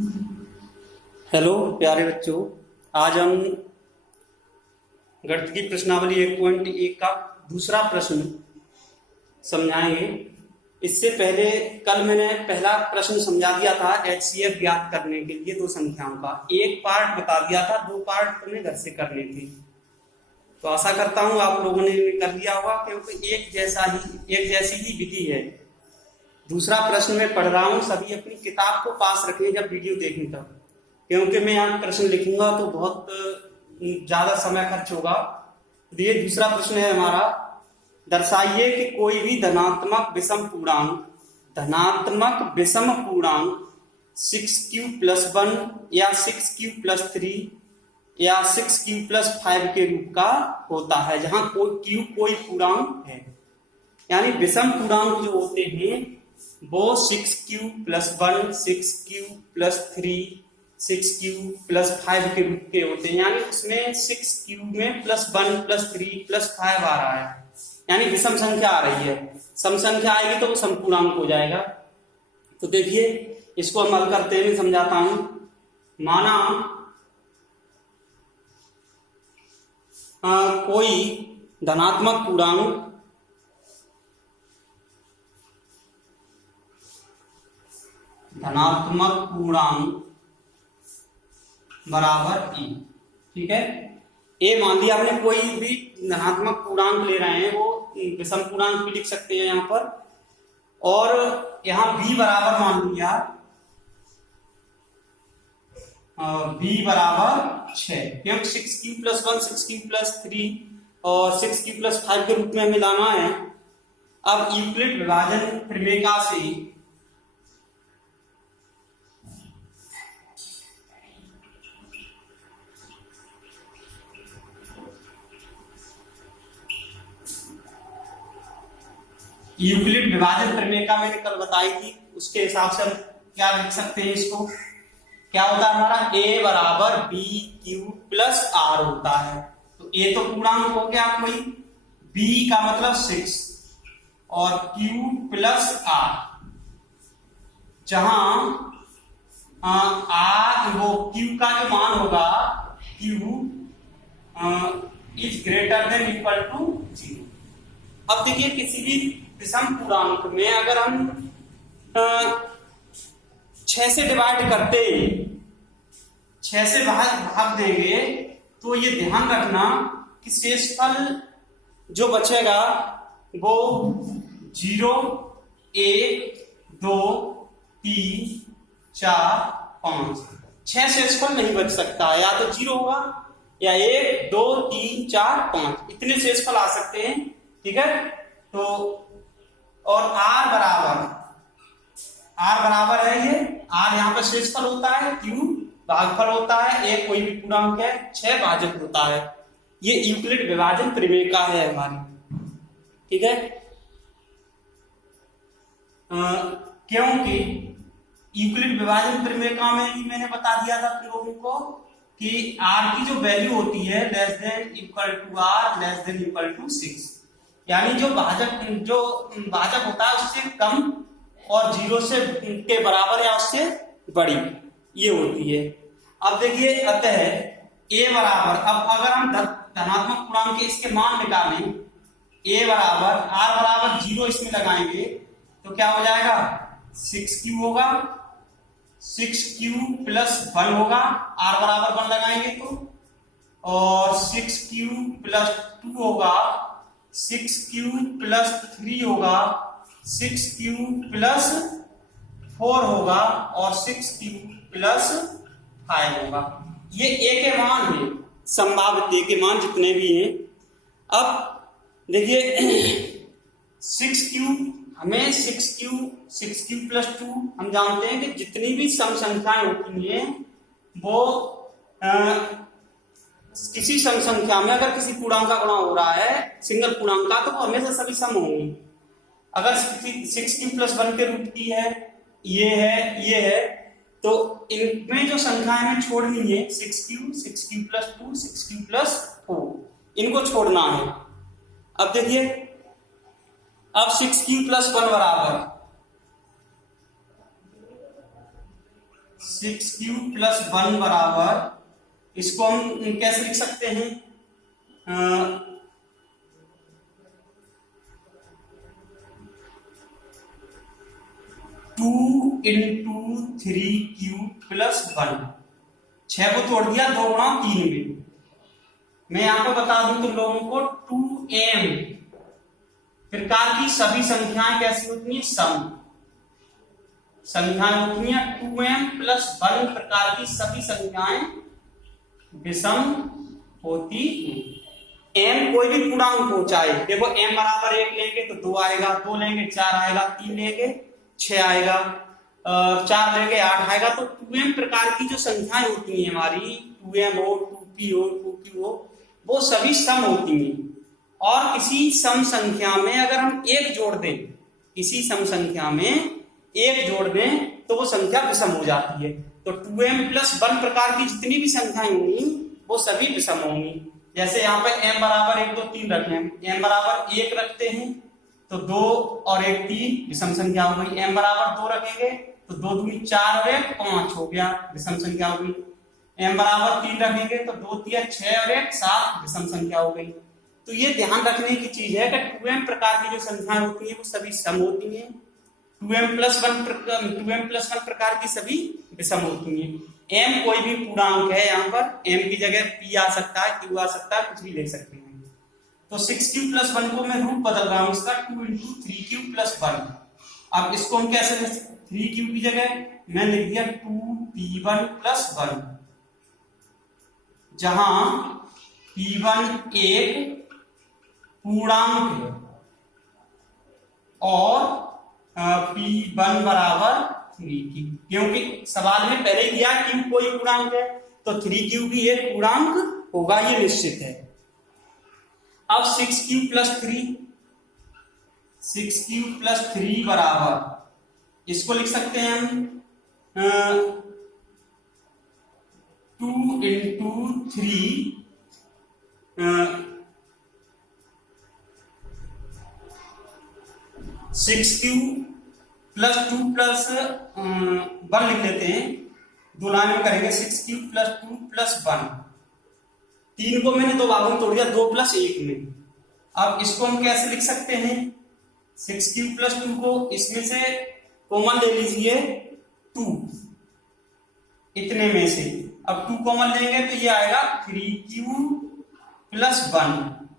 Hello प्यारे बच्चों, आज हम गणित की प्रश्नावली 1.1 का दूसरा प्रश्न समझाएंगे। इससे पहले कल मैंने पहला प्रश्न समझा दिया था HCF ज्ञात करने के लिए दो संख्याओं का। एक पार्ट बता दिया था, दो पार्ट तुम्हें घर से करने थे। तो आशा करता हूं आप लोगों ने कर लिया होगा, क्योंकि एक जैसी ही विधि है। दूसरा प्रश्न मैं पढ़ रहा हूं, सभी अपनी किताब को पास रखें जब वीडियो देखें तब, क्योंकि मैं यहाँ प्रश्न लिखूंगा तो बहुत ज्यादा समय खर्च होगा। तो ये दूसरा प्रश्न है हमारा, दर्शाइए कि कोई भी धनात्मक विषम पूर्णांक 6q+1 या 6q+3 या 6q+5 के रूप का होता है, जहां q कोई पूर्णांक है। यानी विषम पूर्णांक जो होते हैं वो 6q+1, 6q+3, 6q+5 के रूप के होते हैं। यानी उसमें 6q में +1 +3 +5 आ रहा है, यानी विषम संख्या आ रही है। सम संख्या आएगी तो वो समपूर्णांक हो जाएगा। तो देखिए इसको हम हल करते हुए समझाता हूं। माना कोई धनात्मक पूर्णांक बराबर e, ठीक है। ए मान लिया हमने, कोई भी धनात्मक पूर्णांक ले रहे हैं, वो विषम पूर्णांक भी लिख सकते हैं यहां पर। और यहां b बराबर मान लिया b बराबर 6, क्योंकि 6q+1, 6q+3 और 6q+5 के रूप में हमें लाना है। अब यूक्लिड विभाजन प्रमेय से यूक्लिड विभाजन प्रमेय मैंने कल बताई थी, उसके हिसाब से हम क्या लिख सकते हैं इसको। क्या होता है हमारा, a बराबर bq+r होता है। तो a तो पूर्णांक हो गया कोई, b का मतलब 6 और q+r, जहां r वो q का जो मान होगा q is greater than equal to 0। अब देखिए किसी भी विषम पूर्णांक में अगर हम 6 से डिवाइड करते हैं, 6 से भाग देंगे, तो ये ध्यान रखना कि शेषफल जो बचेगा वो 0, 1, 2, 3, 4, 5, 6 शेषफल नहीं बच सकता। या तो 0 होगा या 1, 2, 3, 4, 5, इतने शेषफल आ सकते हैं, ठीक है। तो और r बराबर है, ये r यहाँ पर शेषफल होता है, q भागफल होता है, a कोई भी पूर्णांक है, 6 भाजक होता है। ये यूक्लिड विभाजन प्रमेय का है हमारी, ठीक है। क्योंकि यूक्लिड विभाजन प्रमेय में ही मैंने बता दिया था तुम लोगों को कि r की जो वैल्यू होती है less than equal to r less than equal to 6, यानी जो भाजक होता है उससे कम और 0 से के बराबर या उससे बड़ी, ये होती है। अब देखिए अतः a बराबर, अब अगर हम धनात्मक पूर्णांक के इसके मान निकालें, a बराबर r बराबर 0 इसमें लगाएंगे तो क्या हो जाएगा, 6q होगा, 6q+1 होगा, r बराबर 1 लगाएंगे तो, और 6q+2 होगा, 6q+3 होगा, 6q+4 होगा और 6q+5 होगा। ये a के मान है, संभावित a के मान जितने भी हैं। अब देखिए 6q, हमें 6q+2 हम जानते हैं कि जितनी भी सम संख्याएं होती हैं वो किसी सम संख्या में अगर किसी पूर्णांक का गुणा हो रहा है, सिंगल पूर्णांक का, तो वो हमेशा सभी सम होंगी। अगर 6q+1 के रूप की है, ये है, तो इनमें जो संख्याएं हमें छोड़नी है 6q, 6q+2, 6q+4, इनको छोड़ना है। अब देखिए, अब 6q+1 बराबर 6q प्लस 1 बराबर, इसको हम कैसे लिख सकते हैं, 2 इंटू 3q प्लस 1। 6 को तोड़ दिया 2 गुणा 3 में। मैं यहाँ पे बता दूं तुम लोगों को 2m प्रकार की सभी संख्याएं कैसी होती हैं, सम संख्याएं होती हैं। 2m प्लस 1 प्रकार की सभी संख्याएं विषम होती हैं। m कोई भी पूर्णांक हो, चाहे देखो m बराबर 1 लेंगे तो 2 आएगा, 2 लेंगे 4 आएगा, 3 लेंगे 6 आएगा, 4 लेंगे 8 आएगा। तो 2m प्रकार की जो संख्याएं होती हैं हमारी, 2m हो, 2p हो, 2q हो, वो सभी सम होती हैं। और किसी सम संख्या में अगर हम एक जोड़ दें, किसी सम संख्या में एक जोड़ दें तो वो संख्या विषम हो जाती है। तो 2m प्लस 1 प्रकार की जितनी भी संख्याएं होंगी वो सभी विषम होंगी। जैसे यहाँ पे m बराबर 1 2 3 रखे हैं, m बराबर 1 रखते हैं तो 2 और 1 3 विषम संख्या हो गई। m बराबर 2 रखेंगे तो 2 दूनी 4 और 1 5 हो गया, विषम संख्या हो गई। m बराबर 3 रखेंगे तो 2 3 6 और 1 7 विषम संख्या हो गई। तो ये ध्यान रखने की चीज है कि 2m प्रकार की जो संख्याएं होती हैं वो सभी सम होती हैं। 2m प्लस 1 प्रकार की सभी विषम होती हैं। m कोई भी पूर्णांक है, यहाँ पर m की जगह p आ सकता है, q आ सकता है, कुछ भी ले सकते हैं। तो 6q प्लस 1 को मैं रूप बदल रहा हूं इसका, 2 इंटू 3q प्लस 1। अब इसको हम कैसे लिख सकते, 3q की जगह मैं लिख दिया 2p1 प्लस 1, जहां p1 एक पूर्णांक है और p1 बराबर 3q, क्योंकि सवाल में पहले ही दिया q कोई पूर्णांक है तो 3q भी एक पूर्णांक होगा, ये निश्चित है। अब 6q प्लस 3 बराबर, इसको लिख सकते हैं हम 2 इंटू 3 6q प्लस 2 प्लस 1 लिख लेते हैं, दो लाइन में करेंगे 6q प्लस 2 प्लस 1। 3 को मैंने दो भागों में तोड़ दिया, 2 प्लस 1 में। अब इसको हम कैसे लिख सकते हैं, 6q प्लस 2 को इसमें से कॉमन ले लीजिए 2, इतने में से अब 2 कॉमन लेंगे तो ये आएगा 3q प्लस 1,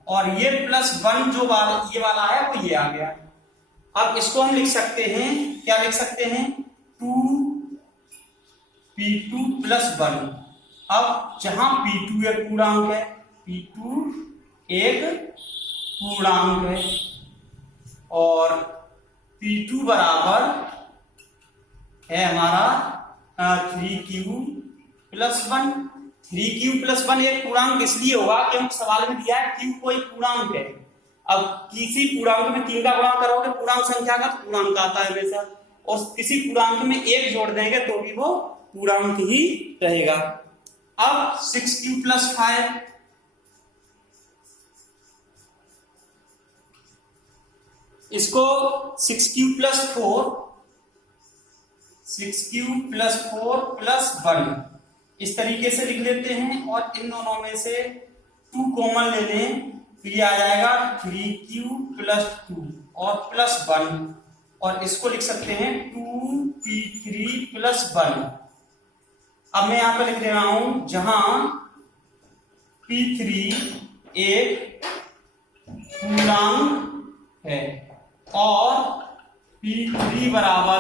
और ये प्लस 1 जो ये वाला है वो ये आ गया। अब इसको हम लिख सकते हैं, क्या लिख सकते हैं, 2p2 प्लस 1। अब जहां p2 एक पूर्णांक है, p2 एक पूर्णांक है और p2 बराबर है हमारा 3q प्लस 1। 3q प्लस 1 एक पूर्णांक इसलिए होगा क्योंकि सवाल में दिया है q कोई पूर्णांक है। अब किसी पूर्णांक में 3 का गुणा करोगे पूर्णांक संख्या का, तो पूर्णांक आता है हमेशा, और किसी पूर्णांक में 1 जोड़ देंगे तो भी वो पूर्णांक ही रहेगा। अब 6q प्लस 5, इसको 6q प्लस 4 प्लस 1 इस तरीके से लिख लेते हैं, और इन दोनों में से 2 कॉमन ले लें तो ये आ जाएगा 3q प्लस 2 और प्लस 1, और इसको लिख सकते हैं 2p3 प्लस 1। अब मैं यहां पे लिख रहा हूं जहां p3 एक पूर्णांक है और p3 बराबर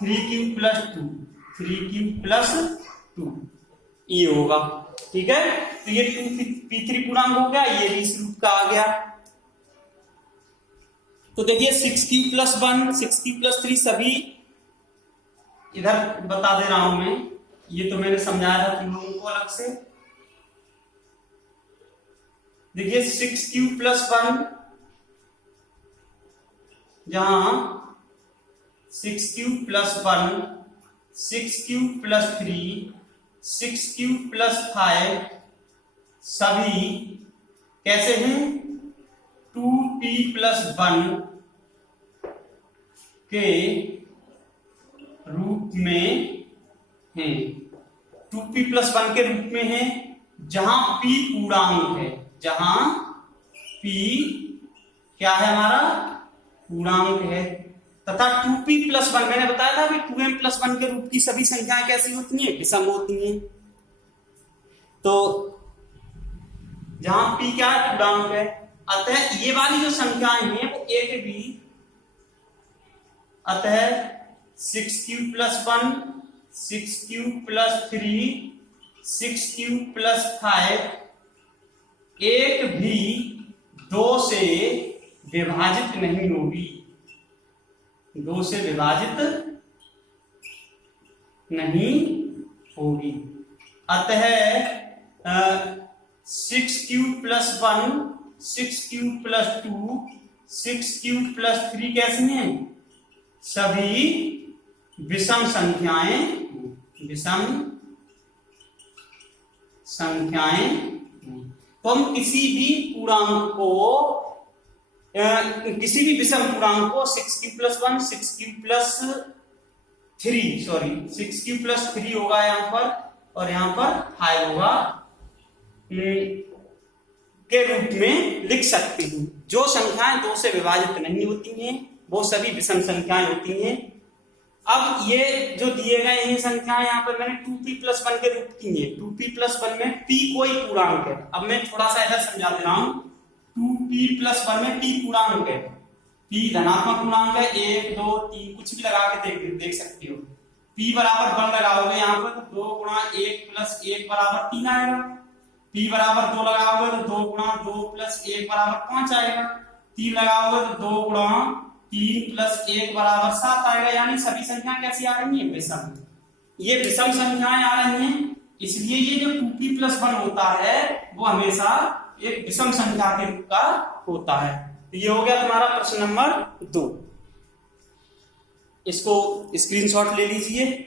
3q प्लस 2 ये होगा, ठीक है। तो ये p3 पूर्णांक हो गया, ये भी इस रूप का आ गया। तो देखिए 6q प्लस 1 6q प्लस 3 सभी इधर बता दे रहा हूं मैं, ये तो मैंने समझाया था तुम लोगों को अलग से। देखिए 6q प्लस 1 जहां 6q plus 1 6q plus 3 6q plus 5 सभी कैसे हैं 2p प्लस 1 के रूप में हैं 2p+1 के रूप में है, जहां p पूर्णांक है, जहां p क्या है हमारा पूर्णांक है, तथा 2p+1 मैंने बताया था कि 2m+1 के रूप की सभी संख्याएं कैसी होती हैं, विषम होती हैं। तो जहां p क्या है पूर्णांक है, अतः ये वाली जो संख्याएं हैं वो एक भी, अतः 6q+1 6q+3 6q+5 एक भी 2 से विभाजित नहीं होगी, 2 से विभाजित नहीं होगी। अतः 6q+1 6q+2 6q+3 कैसी हैं, सभी विषम संख्याएं, विषम संख्याएं। तो हम किसी भी पूर्णांक को, किसी भी विषम पूर्णांक को 6q+1 6q+3 होगा यहाँ पर, और यहाँ पर 5 होगा के रूप में लिख सकती हूँ। जो संख्याएं 2 से विभाजित नहीं होती हैं वो सभी विषम संख्याएं होती हैं। अब ये जो दिए गए हैं संख्याएं यहाँ पर मैंने 2p+1 के रूप की है, 2p+1 में p कोई पूर्णांक है। अब मैं थोड़ा सा इधर समझा दे रहा हूं, 2p+1 में p पूर्णांक है, p धनात्मक पूर्णांक है, 1 2 3 कुछ भी लगा के देख सकते हो। p बराबर 1 लगाओगे यहाँ पर तो 2 गुणा 1 + 1 बराबर 3 आएगा, p बराबर 2 लगाओगे तो 2 गुणा 2 + 1 बराबर 5 आएगा, 3 लगाओगे तो 2 गुणा 3 + 1 बराबर 7 आएगा। यानी सभी संख्या कैसी आ रही है, विषम। ये विषम संख्याएं आ रही हैं, इसलिए ये जो 2p+1 होता है वो हमेशा एक विषम संख्या के रूप का होता है। तो ये हो गया तुम्हारा प्रश्न नंबर 2। इसको स्क्रीनशॉट ले लीजिए।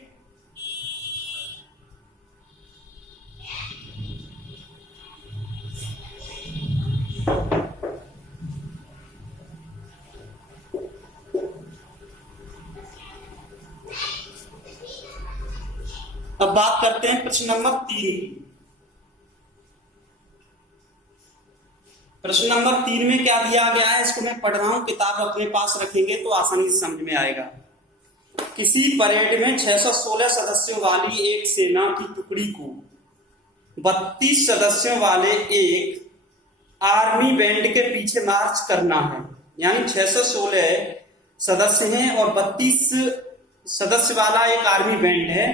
अब बात करते हैं प्रश्न नंबर 3 की। प्रश्न नंबर 3 में क्या दिया गया है, इसको मैं पढ़ रहा हूं, किताब अपने पास रखेंगे तो आसानी से समझ में आएगा। किसी परेड में 616 सदस्यों वाली एक सेना की टुकड़ी को 32 सदस्यों वाले एक आर्मी बैंड के पीछे मार्च करना है। यानी 616 सदस्य हैं और 32 सदस्य वाला एक आर्मी बैंड है,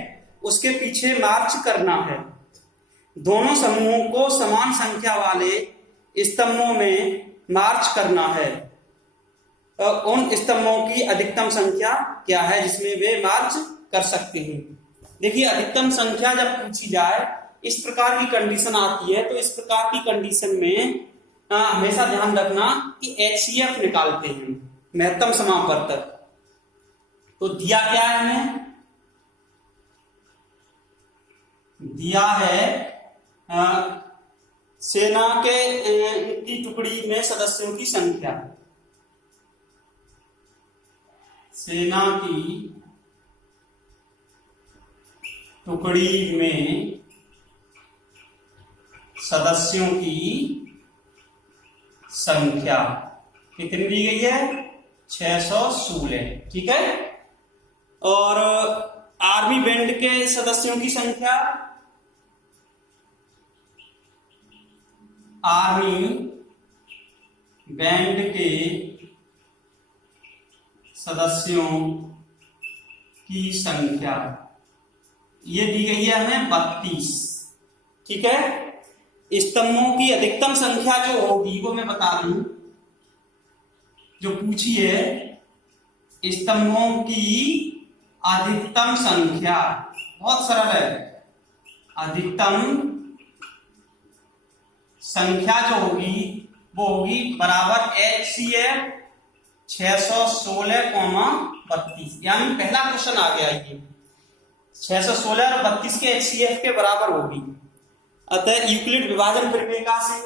उसके पीछे मार्च करना है। दोनों समूहों को समान संख्या वाले स्तंभों में मार्च करना है। उन स्तंभों की अधिकतम संख्या क्या है जिसमें वे मार्च कर सकते हैं। देखिए, अधिकतम संख्या जब पूछी जाए, इस प्रकार की कंडीशन आती है, तो इस प्रकार की कंडीशन में हमेशा ध्यान रखना कि HCF निकालते हैं, महत्तम समापवर्तक। तो दिया क्या है हमें, दिया है सेना के की टुकड़ी में सदस्यों की संख्या, सेना की टुकड़ी में सदस्यों की संख्या कितनी दी गई है, 616। ठीक है। और आर्मी बैंड के सदस्यों की संख्या, आर्मी बैंड के सदस्यों की संख्या ये दी गई है हमें 32। ठीक है। स्तंभों की अधिकतम संख्या जो होगी वो मैं बता दूं, जो पूछी है, स्तंभों की अधिकतम संख्या बहुत सरल है। अधिकतम संख्या जो होगी वो होगी बराबर HCF 616, 32। यानी पहला क्वेश्चन आ गया, ये 616 और 32 के HCF के बराबर होगी। अतः यूक्लिड विभाजन प्रमेय से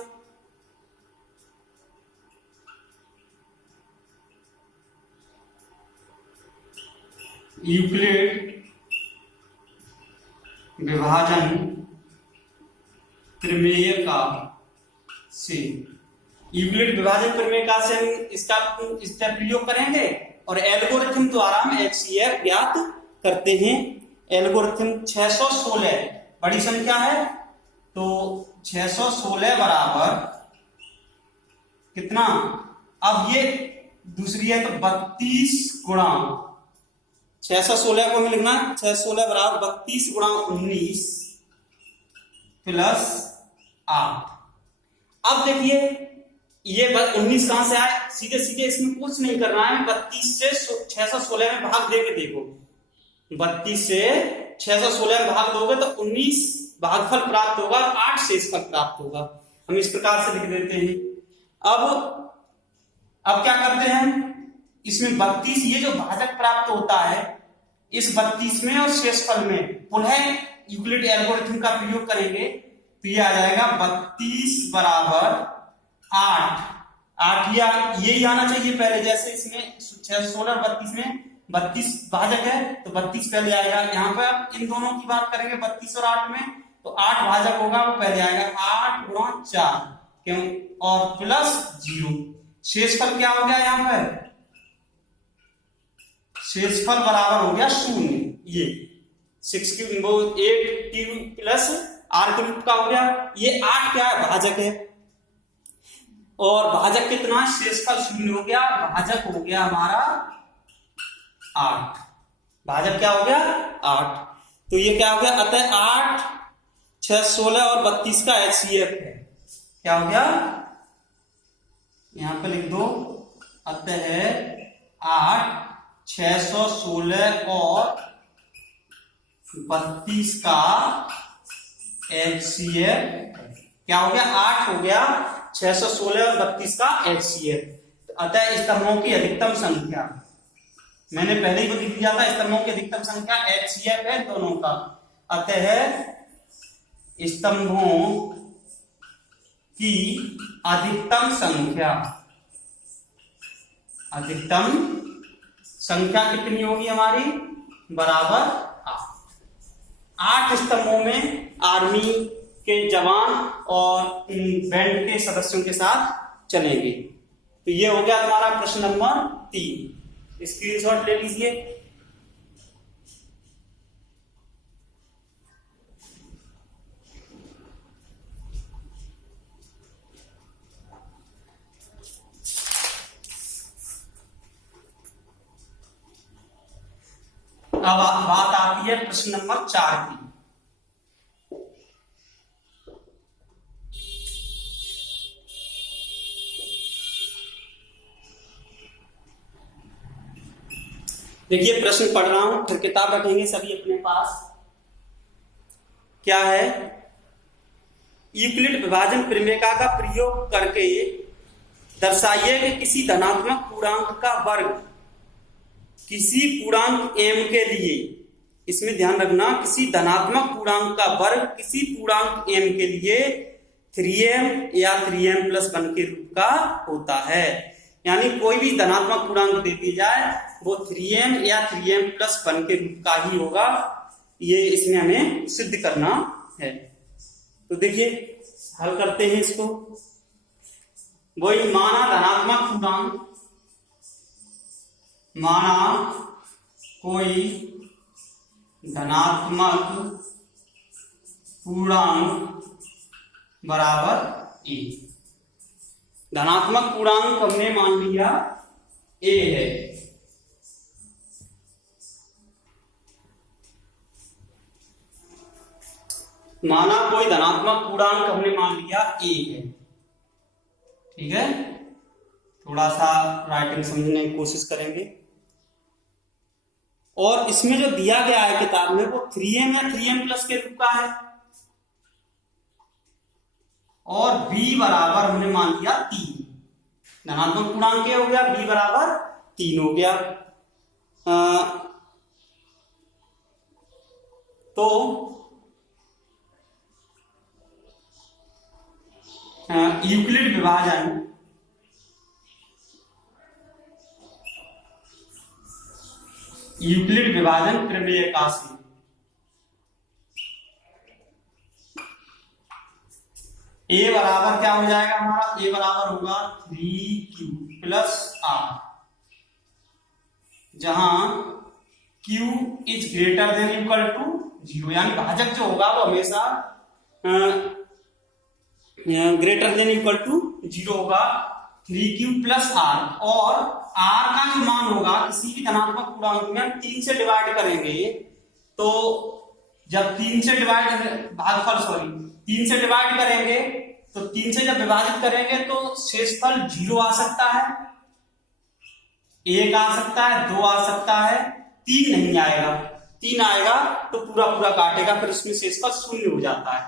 यूक्लिड विभाजन प्रमेय का से यूक्लिड विभाजन प्रमेय का से हम इसका प्रयोग करेंगे और एल्गोरिथम द्वारा हम HCF ज्ञात करते हैं। एल्गोरिथम 616 बड़ी संख्या है, तो 616 बराबर कितना, अब ये दूसरी है तो 32 गुणा 616 को हमें लिखना 616 बराबर 32 गुणा 19 प्लस 8। अब देखिए ये 19 कहां से आए, सीधे सीधे इसमें कुछ नहीं करना है, 32 से 616 में भाग दे के देखो, 32 से 616 में भाग दोगे तो 19 भागफल प्राप्त होगा, 8 शेषफल प्राप्त होगा। हम इस प्रकार से लिख देते हैं। अब क्या करते हैं, इसमें 32 ये जो भाजक प्राप्त होता है इस 32 में और शेषफल में पुनः यूक्लिड एल्गोरिथम का प्रयोग करेंगे तो ये आ जाएगा 32 बराबर 8 या यही आना चाहिए पहले, जैसे इसमें 616 32 में 32 भाजक है तो 32 पहले आएगा। यहाँ पर इन दोनों की बात करेंगे 32 और 8 में, तो 8 भाजक होगा वो पहले आएगा, 8 गुणा 4 क्यों और प्लस 0। शेषफल क्या हो गया, यहाँ पर शेषफल बराबर हो गया 0। ये 6 क्यूब 8 क्यूब प्लस r के रूप का हो गया। ये 8 क्या है, भाजक है, और भाजक कितना, शेषफल 0 हो गया, भाजक हो गया हमारा 8। भाजक क्या हो गया 8, तो ये क्या हो गया, अतः 8 6 16 और 32 का HCF है। क्या हो गया, यहां पर लिख दो, अतः 8 616 और 32 का HCF क्या हो गया, 8 हो गया, 616 और 32 का HCF। अतः स्तंभों की अधिकतम संख्या, मैंने पहले ही लिख दिया था, स्तंभों की अधिकतम संख्या HCF है दोनों का। अतः स्तंभों की अधिकतम संख्या कितनी होगी हमारी, बराबर 8 स्तंभों में आर्मी के जवान और बैंड के सदस्यों के साथ चलेंगे। तो ये हो गया हमारा प्रश्न नंबर 3, स्क्रीनशॉट ले लीजिए। अब बात आती है प्रश्न नंबर 4 की। देखिए प्रश्न पढ़ रहा हूं, फिर किताब रखेंगे सभी अपने पास। क्या है, यूक्लिड विभाजन प्रमेयिका का प्रयोग करके दर्शाइए कि किसी धनात्मक पूर्णांक का वर्ग किसी पूर्णांक m के लिए, इसमें ध्यान रखना, किसी धनात्मक पूर्णांक का वर्ग किसी पूर्णांक m के लिए 3m या 3m+1 के रूप का होता है। यानी कोई भी धनात्मक पूर्णांक दे दी जाए वो 3m या 3m+1 के रूप का ही होगा, ये इसमें हमें सिद्ध करना है। तो देखिए हल करते हैं इसको। वही माना धनात्मक पूर्णांक, माना कोई धनात्मक पूर्णांक बराबर a। धनात्मक पूर्णांक हमने मान लिया a है। माना कोई धनात्मक पूर्णांक हमने मान लिया a है, ठीक है। थोड़ा सा राइटिंग समझने की कोशिश करेंगे। और इसमें जो दिया गया है किताब में वो 3m या 3m+ के रूप का है, और b बराबर हमने मान लिया 3। धनात्मक पूर्णांक क्या हो गया, b बराबर 3 हो गया। तो यूक्लिड विभाजन प्रमेय का से ए बराबर क्या हो जाएगा हमारा, ए बराबर होगा 3q प्लस r, जहां q is greater than equal to 0, यानी भाजक जो होगा वो हमेशा ग्रेटर देन इक्वल टू 0 होगा। 3q प्लस r, और r का जो मान होगा किसी भी धनात्मक पूर्णांक में हम 3 से डिवाइड करेंगे, तो जब 3 से डिवाइड करेंगे तो 3 से जब विभाजित करेंगे तो शेषफल 0 आ सकता है, 1 आ सकता है, 2 आ सकता है, 3 नहीं आएगा। 3 आएगा तो पूरा पूरा काटेगा, फिर उसमें शेषफल 0 हो जाता है।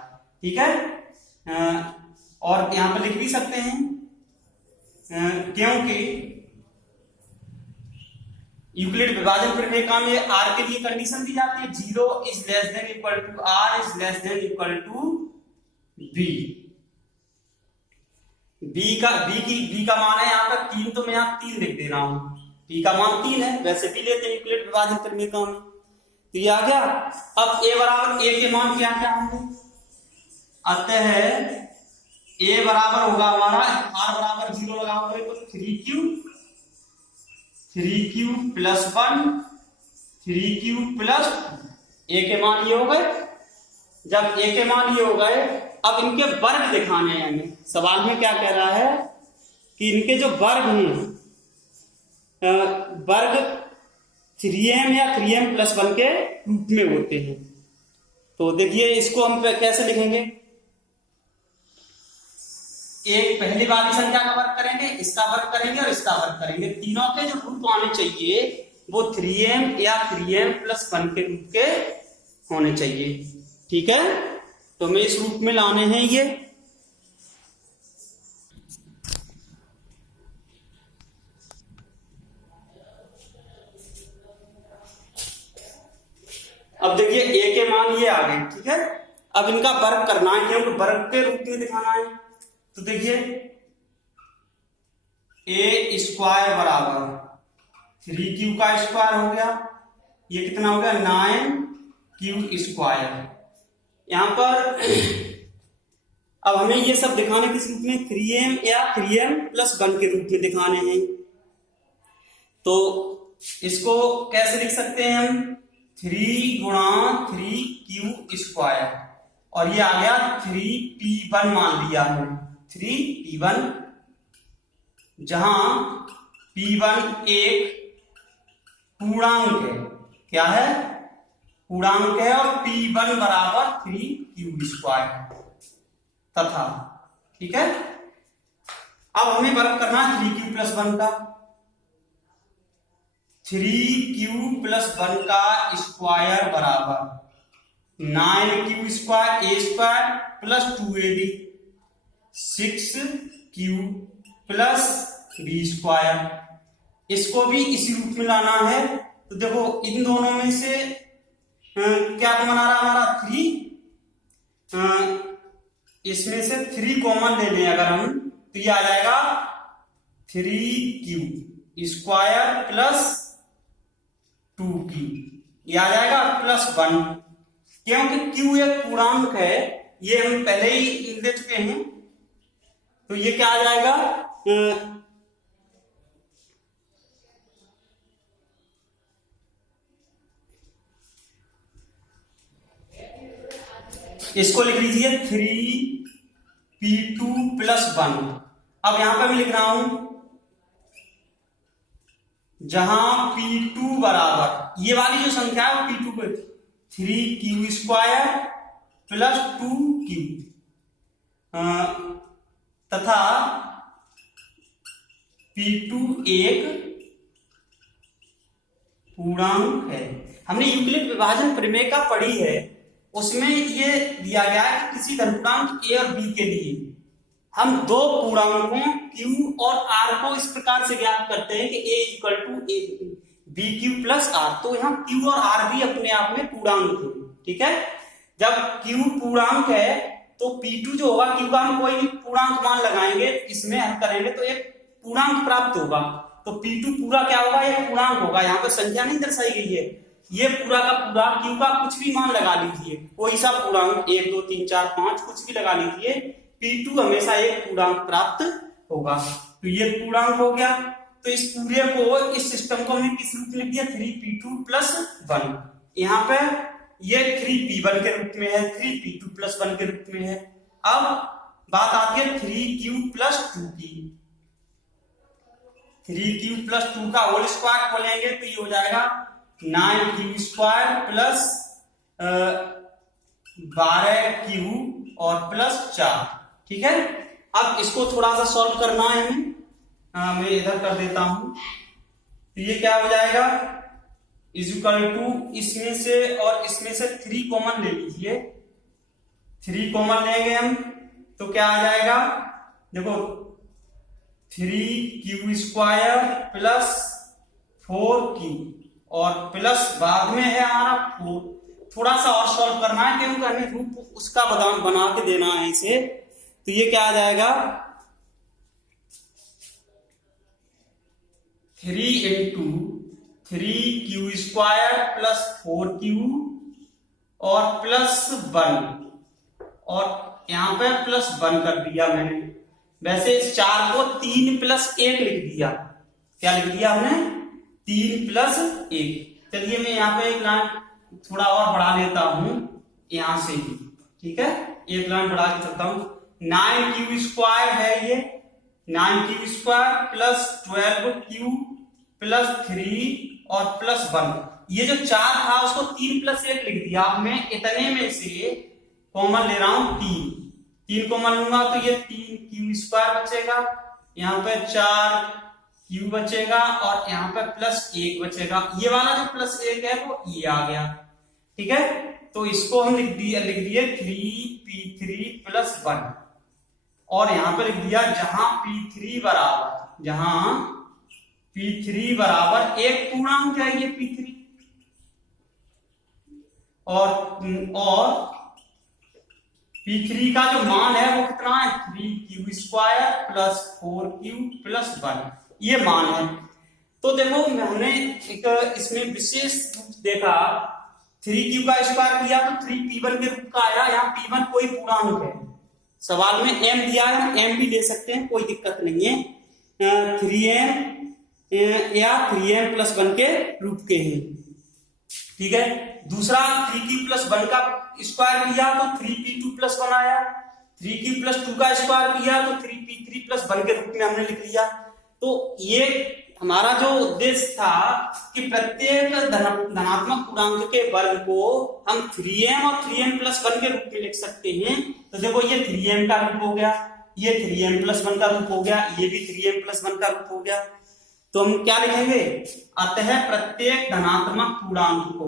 ठीक है, और यहां पर लिख भी सकते हैं क्योंकि यूक्लिड विभाजन प्रमेय का में r के लिए कंडीशन दी जाती है 0 is less than equal to r is less than equal to b। b का मान है यहाँ पर 3, तो मैं यहाँ 3 लिख दे रहा हूं। b का मान 3 है, वैसे भी लेते हैं यूक्लिड विभाजन प्रमेय का में। तो ये आ गया। अब a बराबर a के मान क्या क्या होंगे, अतः a बराबर होगा हमारा, r बराबर 0 लगाओगे तो 3q plus 1, 3q plus a के मान ये हो गए। जब a के मान ये हो गए, अब इनके वर्ग दिखाने हैं हमें। सवाल में क्या कह रहा है कि इनके जो वर्ग हैं, वर्ग 3m या 3m प्लस 1 के रूप में होते हैं। तो देखिए इसको हम कैसे लिखेंगे, एक पहली वाली संख्या का वर्ग करेंगे, इसका वर्ग करेंगे और इसका वर्ग करेंगे। तीनों के जो रूप आने चाहिए वो 3m या 3m प्लस 1 के रूप के होने चाहिए। ठीक है, तो हमें इस रूप में लाने हैं ये। अब देखिए a के मान ये आ गए। ठीक है, अब इनका वर्ग करना है, क्योंकि वर्ग के रूप में दिखाना है। तो देखिए a स्क्वायर बराबर 3q का स्क्वायर हो गया, ये कितना हो गया 9q स्क्वायर। यहां पर अब हमें ये सब दिखाने किस रूप में, 3m या 3m प्लस 1 के रूप में दिखाने हैं। तो इसको कैसे लिख सकते हैं हम, 3 गुणा 3q स्क्वायर, और ये आ गया 3p1 मान लिया हमने, 3p1, जहां p1 एक पूर्णांक है, क्या है, पूर्णांक है, और p1 बराबर 3q स्क्वायर तथा। ठीक है, अब हमें वर्ग करना है 3q प्लस 1 का। 3q प्लस 1 का स्क्वायर बराबर 9q square a square plus 2ab, 6q plus b square. इसको भी इसी रूप में लाना है। तो देखो इन दोनों में से क्या कॉमन आ रहा है हमारा 3, इसमें से 3 कॉमन ले लें अगर हम, तो ये आ जाएगा 3q स्क्वायर प्लस 2q, ये आ जाएगा प्लस 1, क्योंकि q एक पूर्णांक है, ये हम पहले ही दे चुके हैं। तो ये क्या आ जाएगा, इसको लिख लीजिए 3p2 प्लस 1। अब यहां पर मैं लिख रहा हूं, जहां p2 बराबर ये वाली जो संख्या है p2 पे 3q स्क्वायर प्लस 2q, तथा p2 एक पूर्णांक है। हमने यूक्लिड विभाजन प्रमेय का पढ़ी है, उसमें ये दिया गया है कि किसी धनपूर्णांक a और b के लिए हम दो पूर्णांकों q और r को इस प्रकार से ज्ञात करते हैं कि a equal to bq plus r। तो यहाँ q और r भी अपने आप में पूर्णांक है। ठीक है, जब q पूर्णांक है तो p2 जो होगा, q का हम कोई भी पूर्णांक मान लगाएंगे, इसमें हल करेंगे तो एक पूर्णांक प्राप्त होगा। तो p2 पूरा क्या होगा, एक पूर्णांक होगा। यहाँ पे संख्या नहीं दर्शाई गई है, ये पूरा का पूरा q का कुछ भी मान लगा लीजिए, कोई सा पूर्णांक 1 2 3 4 5 कुछ भी लगा लीजिए, P2 हमेशा एक पूर्णांक प्राप्त होगा। तो ये पूर्णांक हो गया। तो इस पूरे को, इस सिस्टम को हमने किस रूप में लिख दिया, 3P2 प्लस 1। यहाँ पे ये 3P1 के रूप में है, 3P2 प्लस 1 के रूप में है। अब बात आती है 3Q प्लस 2 की। 3Q प्लस 2 का होल स्क्वायर खोलेंगे तो ये हो जाएगा 9Q स्क्वायर प्लस 12Q और प्लस 4। ठीक है, अब इसको थोड़ा सा सॉल्व करना है हमें। मैं इधर कर देता हूं। तो ये क्या हो जाएगा, इज इक्वल टू इसमें से और इसमें से 3 कॉमन ले लीजिए। 3 कॉमन लेंगे हम तो क्या आ जाएगा, देखो 3Q स्क्वायर प्लस 4Q और प्लस बाद में है हमारा 4। थोड़ा सा और सॉल्व करना है क्योंकि हमें रूप उसका बना के देना है इसे। तो ये क्या आ जाएगा, 3 into 3Q square plus 4Q और प्लस 1 और यहां पे प्लस 1 कर दिया मैंने। वैसे इस 4 को 3 प्लस 1 लिख दिया। क्या लिख दिया हमने, 3 प्लस 1। चलिए मैं यहाँ पे एक लाइन थोड़ा और बढ़ा लेता हूं यहां से ही। ठीक है, एक लाइन बढ़ा के चलता हूं। 9Q स्क्वायर है ये, 9Q square plus 12Q plus 3 और प्लस 1। ये जो 4 था उसको 3 प्लस 1 लिख दिया। मैं इतने में से कॉमन ले रहा हूं 3 कॉमन लूंगा तो ये 3Q स्क्वायर बचेगा, यहाँ पे 4Q बचेगा और यहाँ पे प्लस 1 बचेगा। ये वाला जो प्लस 1 है वो ये आ गया। ठीक है, तो इसको हम लिख दिए 3P3 प्लस 1 और यहां पे लिख दिया जहां P3 बराबर एक पूर्णांक है ये P3 और P3 का जो मान है वो कितना है, 3Q square plus 4Q plus 1 ये मान है। तो देखो हमने एक इसमें विशेष रूप देखा, 3Q का स्क्वायर किया तो 3P1 के रूप का आया। यहाँ P1 कोई पूर्णांक है, सवाल में m दिया है, हम m भी ले सकते हैं, कोई दिक्कत नहीं है। 3m या 3m प्लस 1 के रूप के हैं। ठीक है, दूसरा 3Q प्लस 1 का स्क्वायर किया तो 3P2 प्लस 1 आया। 3Q प्लस 2 का स्क्वायर किया तो 3P3 प्लस 1 के रूप में हमने लिख लिया। तो ये हमारा जो उद्देश्य था कि प्रत्येक धनात्मक पूर्णांक के वर्ग को हम 3m और 3m प्लस 1 के रूप में लिख सकते हैं। तो देखो ये 3m का रूप हो गया, ये 3m प्लस 1 का रूप हो गया, ये भी 3m प्लस 1 का रूप हो गया। तो हम क्या लिखेंगे, अतः प्रत्येक धनात्मक पूर्णांक को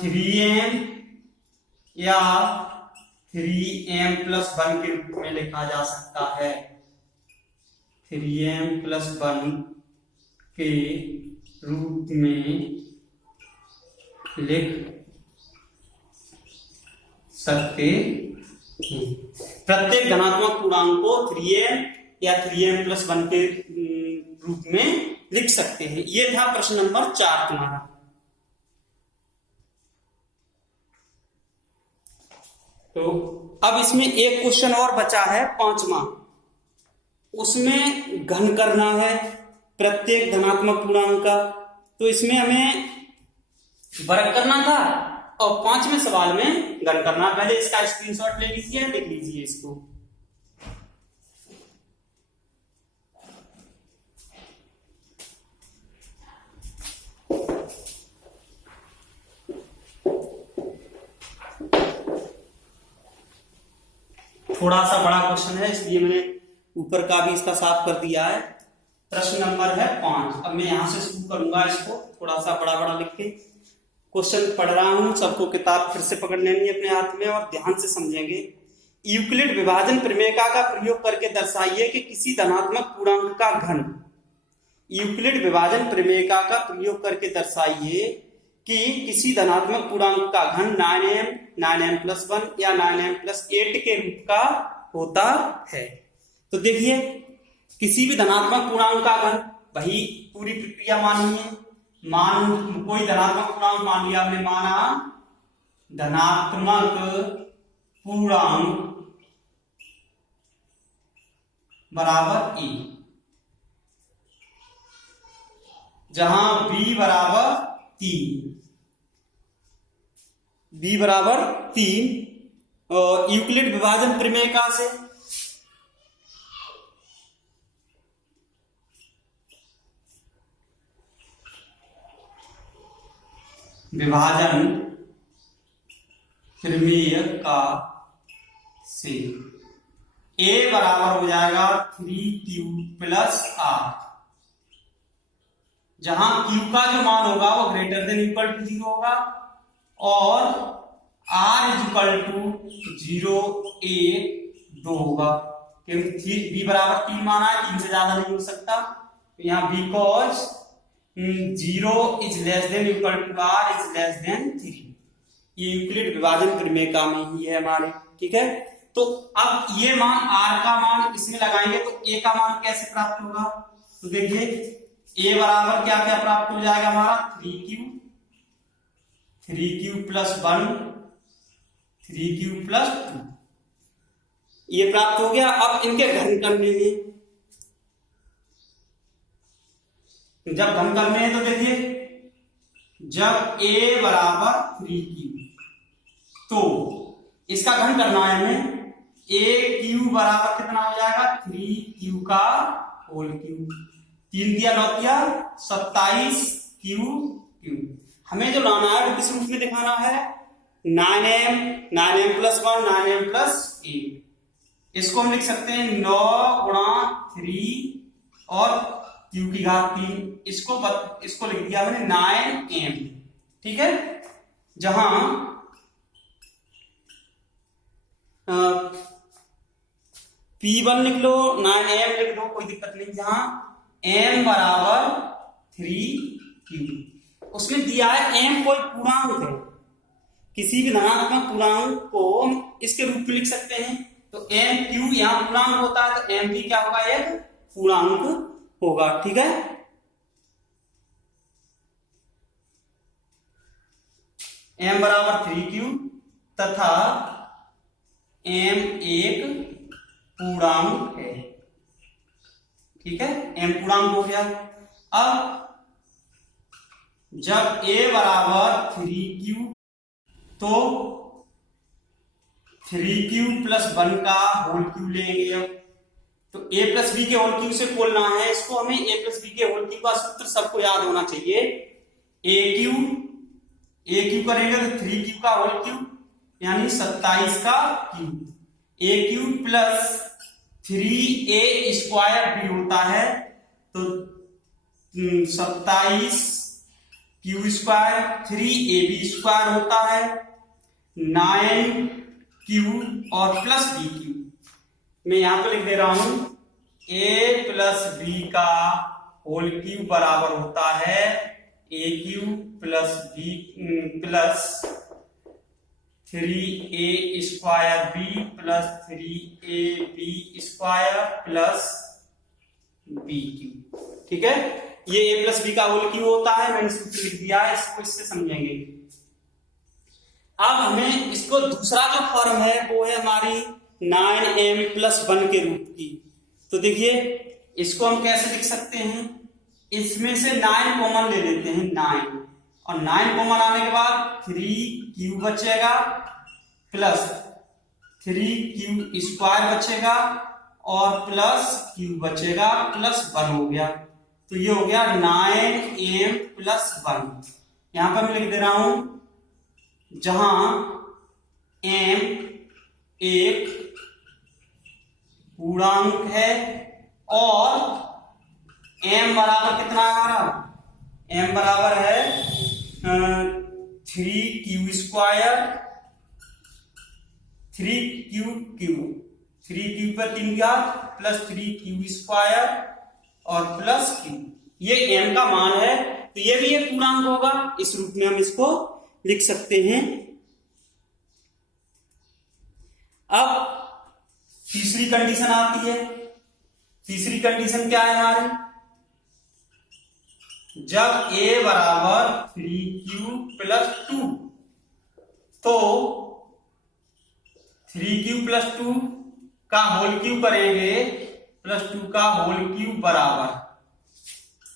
3m या 3m प्लस 1 के रूप में लिखा जा सकता है। 3m प्लस 1 के रूप में लिख सकते हैं। प्रत्येक धनात्मक पूर्णांक को 3m या 3m प्लस 1 के रूप में लिख सकते हैं। ये था प्रश्न नंबर 4 तुम्हारा। तो अब इसमें एक क्वेश्चन और बचा है 5वां, उसमें घन करना है प्रत्येक धनात्मक पूर्णांक का। तो इसमें हमें वर्ग करना था और 5वें सवाल में घन करना। पहले इसका स्क्रीनशॉट ले लीजिए, लिख लीजिए इसको। थोड़ा सा बड़ा क्वेश्चन है इसलिए मैंने ऊपर का भी इसका साफ कर दिया है। प्रश्न नंबर है 5। अब मैं यहां से शुरू करूंगा इसको थोड़ा सा बड़ा लिख के। क्वेश्चन पढ़ रहा हूं, सबको किताब फिर से पकड़ लेनी है अपने हाथ में और ध्यान से समझेंगे। यूक्लिड विभाजन प्रमेयिका का प्रयोग करके दर्शाइए कि किसी धनात्मक पूर्णांक का घन। यूक्लिड विभाजन प्रमेयिका का प्रयोग करके दर्शाइए कि किसी धनात्मक पूर्णांक का घन 9m, 9m प्लस 1 या 9m प्लस 8 के रूप का होता है। तो देखिए किसी भी धनात्मक पूर्णांक का घन, वही पूरी प्रक्रिया माननी है। कोई धनात्मक पूर्णांक मान लिया हमने, माना धनात्मक पूर्णांक बराबर ए, जहां b बराबर 3 और यूक्लिड विभाजन प्रमेय का से विभाजन प्रमेय का से a बराबर हो जाएगा 3q प्लस r, जहां q का जो मान होगा वो ग्रेटर देन इक्वल टू 0 होगा और r is equal to 0 a 2 होगा, क्योंकि b बराबर 3 माना है, 3 से ज्यादा नहीं हो सकता। तो यहाँ because 0 is less than equal to r is less than 3, ये यूक्लिड विभाजन प्रमेय का में ही है हमारे। ठीक है, तो अब ये मान r का मान इसमें लगाएंगे तो a का मान कैसे प्राप्त होगा? तो देखिए a बराबर क्या क्या प्राप्त हो जाएगा हमारा 3q प्लस 1, 3q प्लस 2, ये प्राप्त हो गया। अब इनके घन करने में, जब घन करने हैं तो देखिए जब a बराबर 3q तो इसका घन करना है हमें, aq बराबर कितना हो जाएगा 3q का होल क्यूब, 3 दिया 9 दिया 27q। हमें जो लाना है वो किस रूप में दिखाना है, 9m प्लस 1 9m प्लस 8, इसको हम लिख सकते हैं 9 गुणा 3 और q की घात 3, इसको लिख दिया मैंने 9m। ठीक है, जहां P1 लिख लो 9m लिख लो, कोई दिक्कत नहीं, जहां m बराबर 3q, उसमें दिया है m कोई पूर्णांक है, किसी भी धनात्मक पूर्णांक को हम इसके रूप में लिख सकते हैं। तो m q यहाँ पूर्णांक होता है तो m भी क्या होगा, एक पूर्णांक होगा। ठीक है, m बराबर 3q तथा m एक पूर्णांक है। ठीक है, m पूर्णांक हो गया। अब जब a बराबर 3q तो 3q प्लस 1 का होल क्यूब लेंगे। अब तो a प्लस बी के होल क्यूब से बोलना है इसको, हमें a प्लस बी के होल क्यूब का सूत्र सबको याद होना चाहिए, a क्यूब करेंगे तो 3q का होल क्यूब यानी 27 का cube, a cube plus 3a square भी होता है तो 27 क्यू स्क्वायर, 3ab स्क्वायर होता है 9q और प्लस b क्यूब। मैं यहां पे लिख दे रहा हूं a प्लस b का होल क्यूब बराबर होता है a cube plus b plus 3a square b plus 3ab square plus b cube. ठीक है, ये a प्लस b का होल क्यूब होता है, मैंने सूत्र लिख दिया है, इसको इससे समझेंगे। अब हमें इसको दूसरा जो फॉर्म है वो है हमारी 9m प्लस 1 के रूप की। तो देखिए इसको हम कैसे लिख सकते हैं, इसमें से 9 कॉमन ले लेते हैं, 9 और 9 कॉमन आने के बाद 3q बचेगा प्लस 3q स्क्वायर बचेगा और प्लस q बचेगा प्लस 1 हो गया। तो ये हो गया 9m प्लस 1। यहां पर मैं लिख दे रहा हूं जहां m एक पूर्णांक है और m बराबर कितना है हमारा, m बराबर है 3q स्क्वायर, 3q पर 3 गया प्लस 3q स्क्वायर और प्लस q, ये m का मान है तो ये भी एक पूर्णांक होगा, इस रूप में हम इसको लिख सकते हैं। अब तीसरी कंडीशन आती है, तीसरी कंडीशन क्या है हमारी, जब a बराबर 3q प्लस 2 तो 3q प्लस 2 का होल क्यूब करेंगे प्लस 2 का होल क्यूब बराबर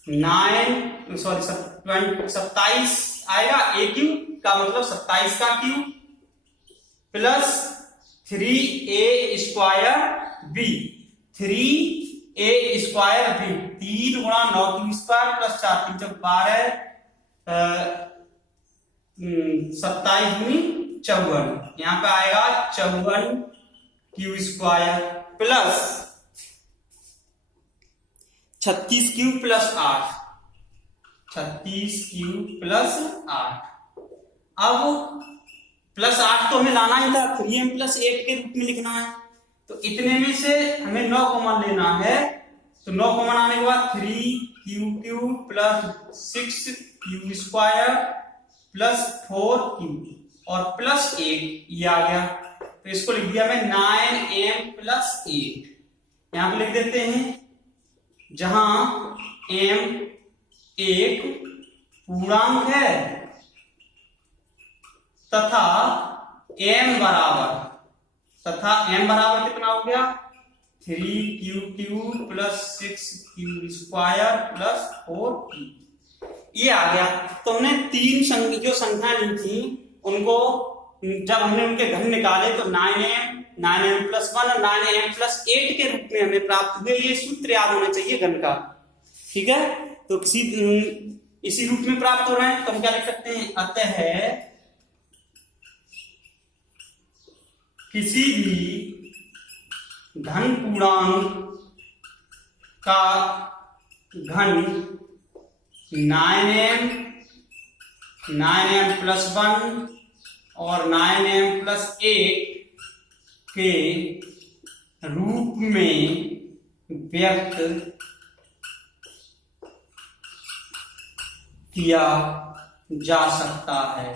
27 आएगा। a क्यूब का मतलब 27 का cube plus 3a square b, 3a square b, 3 गुणा 9 क्यू स्क्वायर प्लस 4 3 जब 12 27 दूनी 54, यहाँ पे आएगा 54 Q square plus 36 cube plus 8, 36 cube plus 8। अब प्लस 8 तो हमें लाना ही था, 3m प्लस 8 के रूप में लिखना है, तो इतने में से हमें 9 कॉमन लेना है, तो 9 कॉमन आने के बाद 3q plus 6q square plus 4q और प्लस 8 ये आ गया, तो इसको लिख दिया मैं 9m प्लस 8। यहां पे लिख देते हैं, जहां m एक पूर्णांक है तथा m बराबर कितना हो गया 3q plus 6q square plus 4q, ये आ गया। तो हमने तीन जो संख्या ली थी उनको जब हमने उनके घन निकाले तो 9m प्लस 1 और 9m प्लस 8 के रूप में हमें प्राप्त हुए। ये सूत्र याद होना चाहिए घन का, ठीक है। तो इसी रूप में प्राप्त हो रहे हैं, तो हम क्या लिख सकते हैं, अतः किसी भी धन पूर्णांक का घन 9m प्लस 1 और 9m प्लस 8 के रूप में व्यक्त किया जा सकता है,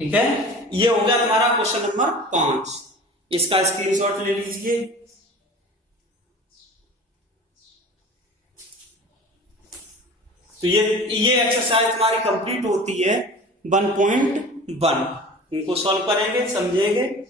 ठीक है। ये हो गया तुम्हारा क्वेश्चन नंबर 5, इसका स्क्रीनशॉट ले लीजिए। तो ये एक्सरसाइज तुम्हारी कंप्लीट होती है 1.1, इनको सॉल्व करेंगे, समझेंगे।